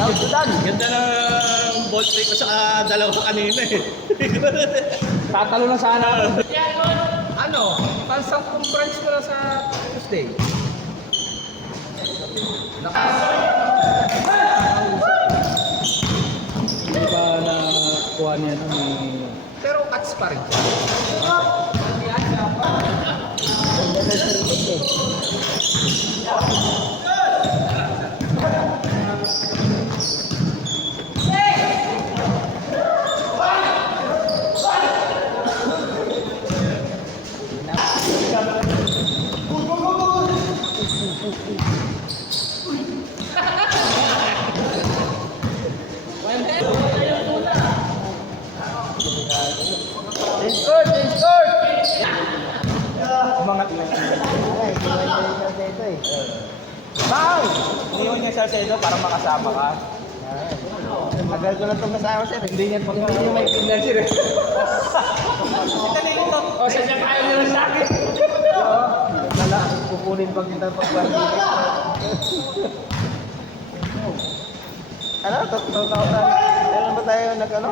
South Sudan. Ganda ng ball play ko sa dalawa kanina eh. Tatalo na sana. Ano? Pansang conference ko na sa Tuesday. Hindi ba na kuha niya ng Pero cuts pa rin. umangat na Bang! Iniwan niya sa Salcedo para makasama ka. Tagal ko na itong kasama sir. Hindi niya pag hindi niya maintindihan sir. Italingin ko. O sadya kaya niya lang sa akin. Oo. Wala. Kukunin pag kita pag-barbie. Ano? Totoo tayo. Meron ba tayo nag-ano?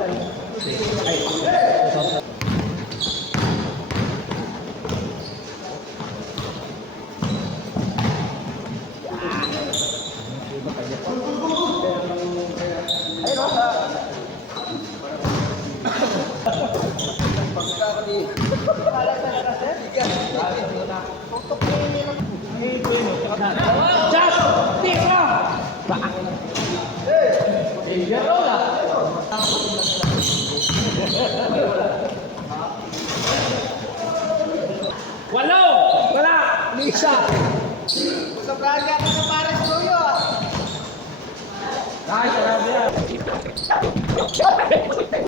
Walo! Wala! Lisa! Sa Braga ka sa Paris Royo. Ay, sarap yan.